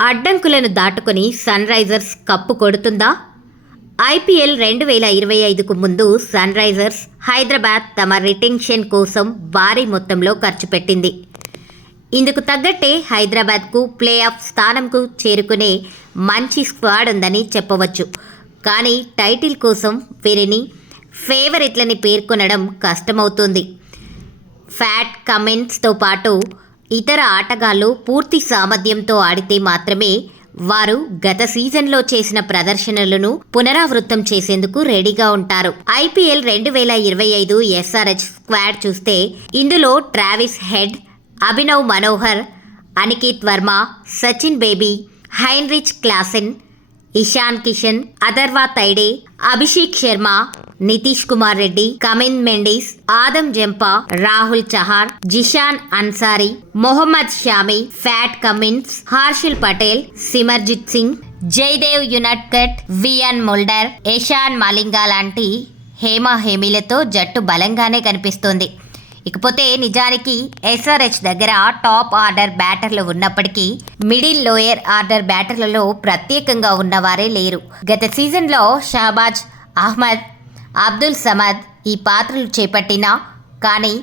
అడ్డంకులను దాటుకొని Sunrisers cup కొడుతుందా? ఐపీఎల్ రెండు వేల ఇరవై ఐదుకు ముందు సన్ రైజర్స్ హైదరాబాద్ తమ రిటెన్షన్ కోసం భారీ మొత్తంలో ఖర్చు పెట్టింది. ఇందుకు తగ్గట్టే హైదరాబాద్కు ప్లే ఆఫ్ స్థానంకు చేరుకునే మంచి స్క్వాడ్ ఉందని చెప్పవచ్చు. కానీ టైటిల్ కోసం వీరిని ఫేవరెట్లని పేర్కొనడం కష్టమవుతుంది. ఫ్యాట్ కమెంట్స్తో పాటు ఇతర ఆటగాళ్ళు పూర్తి సామర్థ్యంతో ఆడితే మాత్రమే వారు గత సీజన్లో చేసిన ప్రదర్శనలను పునరావృతం చేసేందుకు రెడీగా ఉంటారు. ఐపీఎల్ రెండు వేల ఇరవై ఐదు ఎస్ఆర్హెచ్ స్క్వాడ్ చూస్తే ఇందులో Travis Head Abhinav Manohar Aniket Varma Sachin Baby Heinrich Klaasen Ishan Kishan Atharva Taide Abhishek Sharma Nitish Kumar Reddy Kamindu Mendis Adam Zampa Rahul Chahar Zeeshan Ansari Mohammed Shami Pat Cummins Harshal Patel Simarjeet Singh Jaydev Unadkat Wiaan Mulder Eshan Malinga లాంటి హేమ హేమీలతో జట్టు బలంగానే కనిపిస్తోంది. ఇకపోతే నిజానికి SRH దగ్గర top order బ్యాటర్లు ఉన్నప్పటికీ middle lower order బ్యాటర్లలో ప్రత్యేకంగా ఉన్నవారే లేరు. గత సీజన్లో షహబాజ్ అహ్మద్ అబ్దుల్ సమద్ ఈ పాత్రలు చేపట్టినా కానీ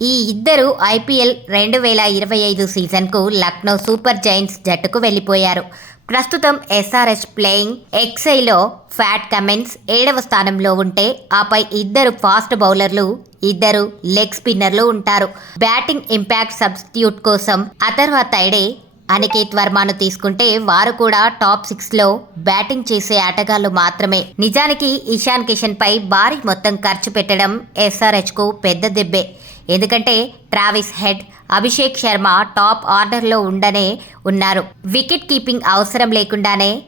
ఈ ఇద్దరు ఐపీఎల్ రెండు వేల ఇరవై ఐదు సీజన్కు లక్నో సూపర్ జైంట్స్ జట్టుకు వెళ్ళిపోయారు. ప్రస్తుతం ఎస్ఆర్ఎస్ ప్లేయింగ్ ఎక్సైలో ఫ్యాట్ కమెంట్స్ ఏడవ స్థానంలో ఉంటే ఆపై ఇద్దరు ఫాస్ట్ బౌలర్లు ఇద్దరు లెగ్ స్పిన్నర్లు ఉంటారు. బ్యాటింగ్ ఇంపాక్ట్ సబ్స్టిట్యూట్ కోసం అథర్వా తైడే అనికేత్ వర్మను తీసుకుంటే వారు కూడా టాప్ సిక్స్లో బ్యాటింగ్ చేసే ఆటగాళ్ళు మాత్రమే. నిజానికి ఇషాన్ కిషన్ పై భారీ మొత్తం ఖర్చు పెట్టడం ఎస్ఆర్హెచ్కు పెద్ద దెబ్బే. ఎందుకంటే Travis Head Abhishek Sharma top ఆర్డర్లో ఉండనే ఉన్నారు. వికెట్ కీపింగ్ అవసరం లేకుండానే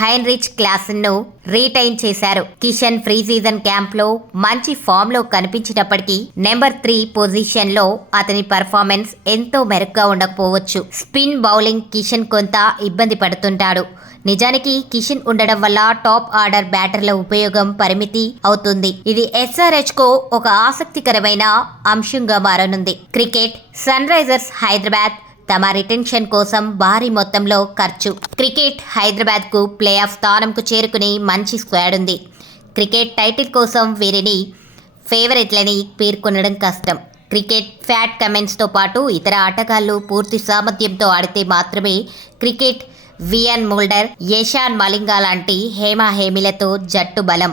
హైన్రిచ్ క్లాసన్ను రీటైన్ చేశారు. కిషన్ ఫ్రీ సీజన్ క్యాంప్లో మంచి ఫామ్లో కనిపించినప్పటికీ నెంబర్ త్రీ పొజిషన్లో అతని పర్ఫార్మెన్స్ ఎంతో మెరుగ్గా ఉండకపోవచ్చు. స్పిన్ బౌలింగ్ కిషన్ కొంత ఇబ్బంది పడుతుంటాడు. నిజానికి కిషన్ ఉండడం వల్ల టాప్ ఆర్డర్ బ్యాటర్ల ఉపయోగం పరిమితి అవుతుంది. ఇది ఎస్ఆర్హెచ్ కో ఒక ఆసక్తికరమైన అంశంగా మారనుంది. క్రికెట్ సన్ రైజర్స్ హైదరాబాద్ తమ రిటెన్షన్ కోసం భారీ మొత్తంలో ఖర్చు. క్రికెట్ హైదరాబాద్కు ప్లే ఆఫ్ స్థానంకు చేరుకుని మంచి స్క్వాడ్ ఉంది. క్రికెట్ టైటిల్ కోసం వీరిని ఫేవరెట్లని పేర్కొనడం కష్టం. క్రికెట్ ఫ్యాట్ కమెంట్స్తో పాటు ఇతర ఆటగాళ్ళు పూర్తి సామర్థ్యంతో ఆడితే మాత్రమే cricket Wiaan Mulder Eshan Malinga లాంటి హేమాహేమిలతో జట్టు బలం.